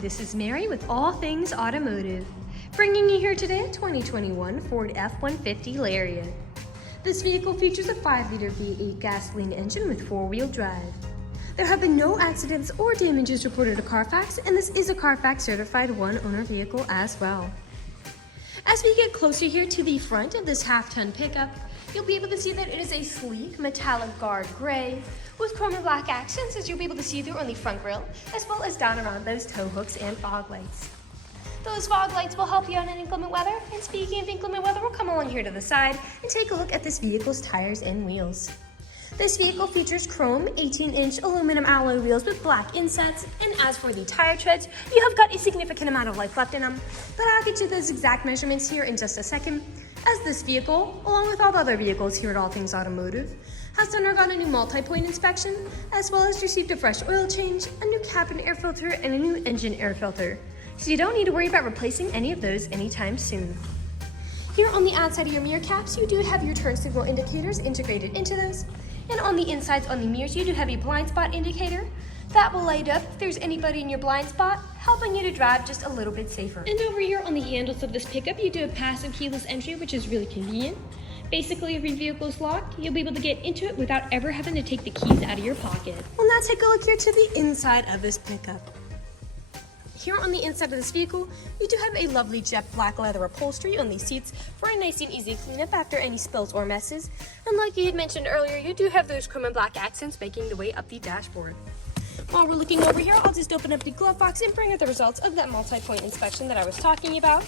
this is Mary with All Things Automotive, bringing you here today a 2021 Ford F-150 Lariat. This vehicle features a 5-liter V8 gasoline engine with 4-wheel drive. There have been no accidents or damages reported to CARFAX, and this is a CARFAX certified one-owner vehicle as well. As we get closer here to the front of this half-ton pickup, you'll be able to see that it is a sleek metallic guard gray with chrome and black accents, as you'll be able to see through on the front grille, as well as down around those tow hooks and fog lights. Those fog lights will help you on inclement weather, and speaking of inclement weather, we'll come along here to the side and take a look at this vehicle's tires and wheels. This vehicle features chrome 18-inch aluminum alloy wheels with black insets, and as for the tire treads, you have got a significant amount of life left in them, but I'll get you those exact measurements here in just a second, as this vehicle, along with all the other vehicles here at All Things Automotive, has undergone a new multi-point inspection, as well as received a fresh oil change, a new cabin air filter, and a new engine air filter, so you don't need to worry about replacing any of those anytime soon. Here on the outside of your mirror caps, you do have your turn signal indicators integrated into those, and on the insides on the mirrors, you do have a blind spot indicator that will light up if there's anybody in your blind spot, helping you to drive just a little bit safer. And over here on the handles of this pickup, you do have passive keyless entry, which is really convenient. Basically, if your vehicle is locked, you'll be able to get into it without ever having to take the keys out of your pocket. Well, now take a look here to the inside of this pickup. Here on the inside of this vehicle, you do have a lovely jet black leather upholstery on these seats for a nice and easy cleanup after any spills or messes. And like you had mentioned earlier, you do have those chrome and black accents making the way up the dashboard. While we're looking over here, I'll just open up the glove box and bring up the results of that multi-point inspection that I was talking about.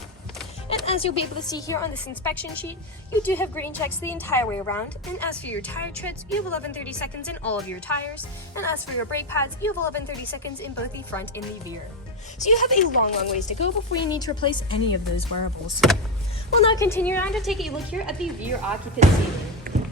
And as you'll be able to see here on this inspection sheet, you do have green checks the entire way around. And as for your tire treads, you have 11/30 seconds in all of your tires. And as for your brake pads, you have 11/30 seconds in both the front and the rear. So you have a long ways to go before you need to replace any of those wearables. We'll now continue on to take a look here at the rear occupant seating.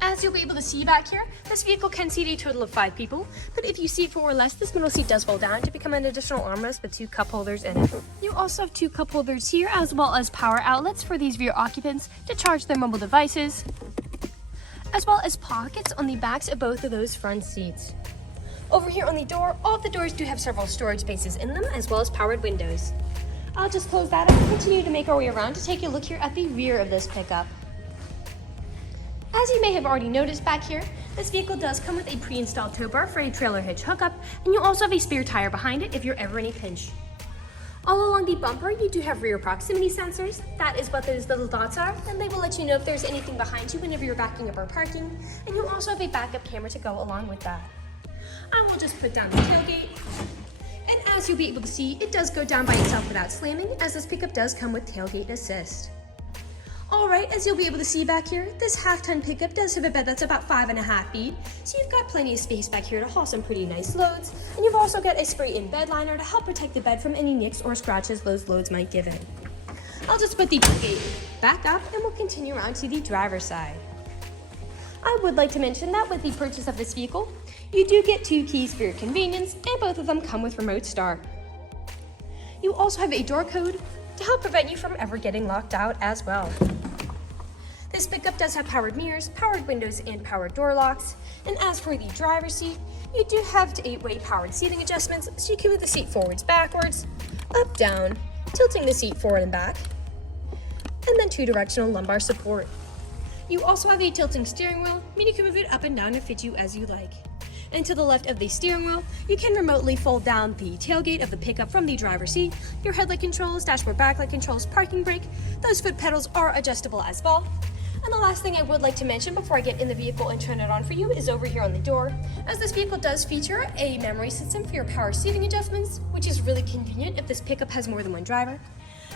As you'll be able to see back here, this vehicle can seat a total of 5 people, but if you seat 4 or less, this middle seat does fold down to become an additional armrest with 2 cup holders in it. You also have 2 cup holders here, as well as power outlets for these rear occupants to charge their mobile devices, as well as pockets on the backs of both of those front seats. Over here on the door, all of the doors do have several storage spaces in them, as well as powered windows. I'll just close that up and continue to make our way around to take a look here at the rear of this pickup. As you may have already noticed back here, this vehicle does come with a pre-installed tow bar for a trailer hitch hookup, and you also have a spare tire behind it if you're ever in a pinch. All along the bumper, you do have rear proximity sensors. That is what those little dots are, and they will let you know if there's anything behind you whenever you're backing up or parking, and you also have a backup camera to go along with that. I will just put down the tailgate, and as you'll be able to see, it does go down by itself without slamming, as this pickup does come with tailgate assist. Alright, as you'll be able to see back here, this half-ton pickup does have a bed that's about 5.5 feet, so you've got plenty of space back here to haul some pretty nice loads, and you've also got a spray-in bed liner to help protect the bed from any nicks or scratches those loads might give it. I'll just put the tailgate back up, and we'll continue around to the driver's side. I would like to mention that with the purchase of this vehicle, you do get 2 keys for your convenience, and both of them come with remote start. You also have a door code to help prevent you from ever getting locked out as well. This pickup does have powered mirrors, powered windows, and powered door locks. And as for the driver's seat, you do have 8-way powered seating adjustments, so you can move the seat forwards, backwards, up, down, tilting the seat forward and back, and then 2-directional lumbar support. You also have a tilting steering wheel, meaning you can move it up and down to fit you as you like. And to the left of the steering wheel, you can remotely fold down the tailgate of the pickup from the driver's seat, your headlight controls, dashboard backlight controls, parking brake. Those foot pedals are adjustable as well. And the last thing I would like to mention before I get in the vehicle and turn it on for you is over here on the door, as this vehicle does feature a memory system for your power seating adjustments, which is really convenient if this pickup has more than one driver.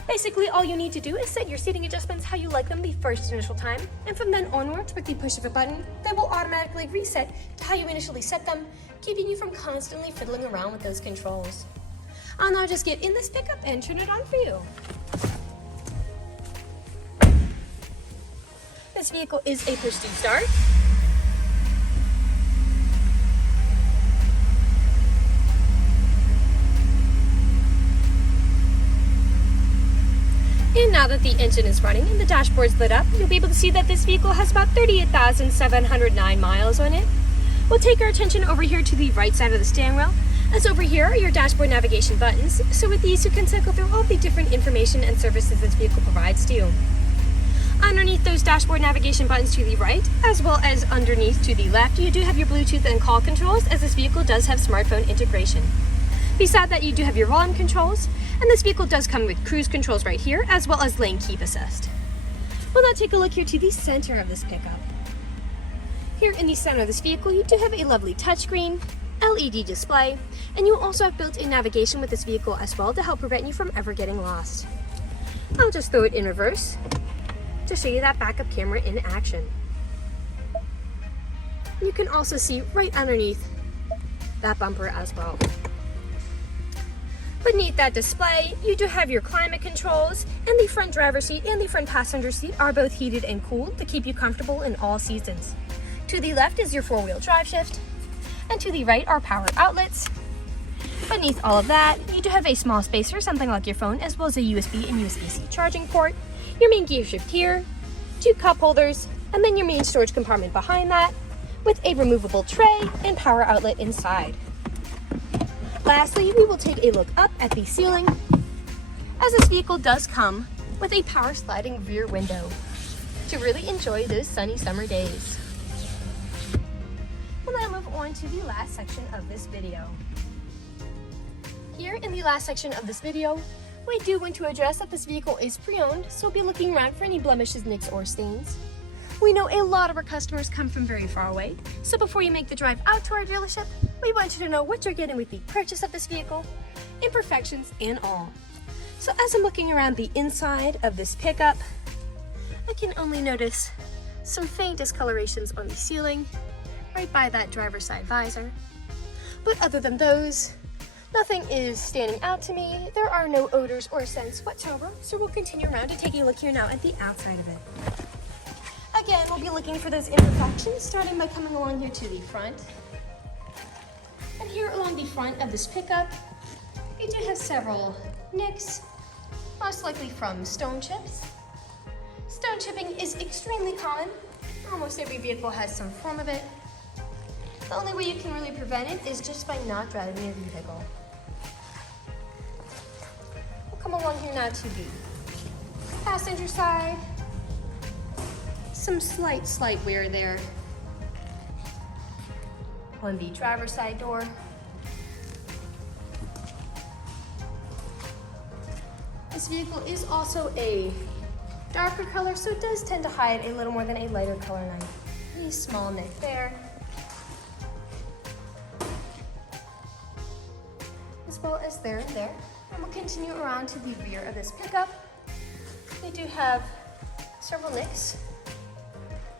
Basically, all you need to do is set your seating adjustments how you like them the first initial time, and from then onwards, with the push of a button, they will automatically reset to how you initially set them, keeping you from constantly fiddling around with those controls. I'll now just get in this pickup and turn it on for you. This vehicle is a push to start. And now that the engine is running and the dashboard's lit up, you'll be able to see that this vehicle has about 38,709 miles on it. We'll take our attention over here to the right side of the steering wheel, As over here are your dashboard navigation buttons, so with these you can cycle through all the different information and services this vehicle provides to you. Underneath those dashboard navigation buttons to the right, as well as underneath to the left, you do have your Bluetooth and call controls, as this vehicle does have smartphone integration. Beside that, you do have your volume controls, and this vehicle does come with cruise controls right here, as well as lane keep assist. We'll now take a look here to the center of this pickup. Here in the center of this vehicle, you do have a lovely touchscreen, LED display, and you also have built-in navigation with this vehicle as well to help prevent you from ever getting lost. I'll just throw it in reverse to show you that backup camera in action. You can also see right underneath that bumper as well. Beneath that display, you do have your climate controls, and the front driver's seat and the front passenger seat are both heated and cooled to keep you comfortable in all seasons. To the left is your four-wheel drive shift, and to the right are power outlets. Beneath all of that, you do have a small space for something like your phone, as well as a USB and USB-C charging port, your main gear shift here, 2 cup holders, and then your main storage compartment behind that, with a removable tray and power outlet inside. Lastly, we will take a look up at the ceiling, as this vehicle does come with a power sliding rear window to really enjoy those sunny summer days. We'll now move on to the last section of this video. Here in the last section of this video, we do want to address that this vehicle is pre-owned, so we'll be looking around for any blemishes, nicks, or stains. We know a lot of our customers come from very far away, so before you make the drive out to our dealership, we want you to know what you're getting with the purchase of this vehicle, imperfections and all. So as I'm looking around the inside of this pickup, I can only notice some faint discolorations on the ceiling, right by that driver's side visor. But other than those, nothing is standing out to me. There are no odors or scents whatsoever, so we'll continue around to take a look here now at the outside of it. Again, we'll be looking for those imperfections, starting by coming along here to the front. And here along the front of this pickup, you do have several nicks, most likely from stone chips. Stone chipping is extremely common. Almost every vehicle has some form of it. The only way you can really prevent it is just by not driving your vehicle. We'll come along here now to the passenger side. Some slight wear there on the driver's side door. This vehicle is also a darker color, so it does tend to hide a little more than a lighter color knife. A small nick there, as well as there and there. And we'll continue around to the rear of this pickup. We do have several nicks.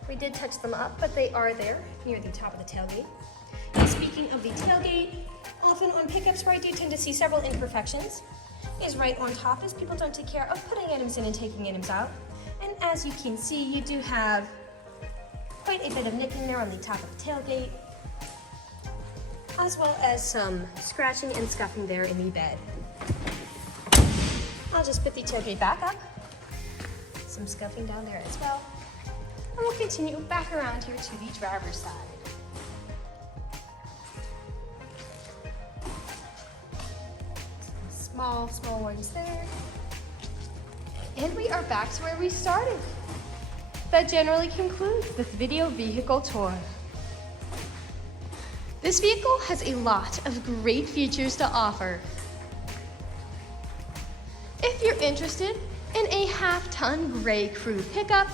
We did touch them up, but they are there near the top of the tailgate. And speaking of the tailgate, often on pickups where I do tend to see several imperfections is right on top, as people don't take care of putting items in and taking items out. And as you can see, you do have quite a bit of nicking there on the top of the tailgate, as well as some scratching and scuffing there in the bed. I'll just put the tailgate back up. Some scuffing down there as well. And we'll continue back around here to the driver's side. Some small ones there. And we are back to where we started. That generally concludes this video vehicle tour. This vehicle has a lot of great features to offer. If you're interested in a half-ton gray crew pickup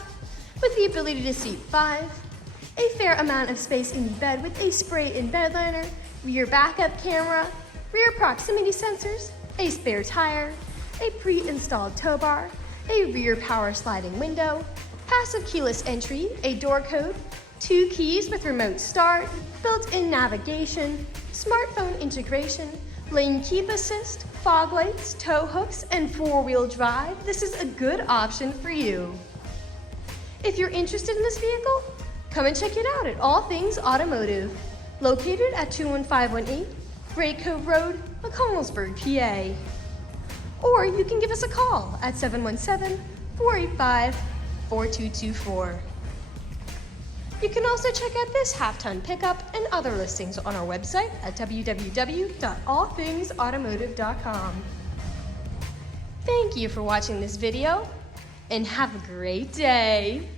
with the ability to seat 5, a fair amount of space in the bed with a spray-in bed liner, rear backup camera, rear proximity sensors, a spare tire, a pre-installed tow bar, a rear power sliding window, passive keyless entry, a door code, 2 keys with remote start, built-in navigation, smartphone integration, lane keep assist, fog lights, tow hooks, and 4-wheel drive, this is a good option for you. If you're interested in this vehicle, come and check it out at All Things Automotive, located at 21518 Great Cove Road, McConnellsburg, PA. Or you can give us a call at 717-485-4224. You can also check out this half-ton pickup and other listings on our website at www.allthingsautomotive.com. Thank you for watching this video, and have a great day.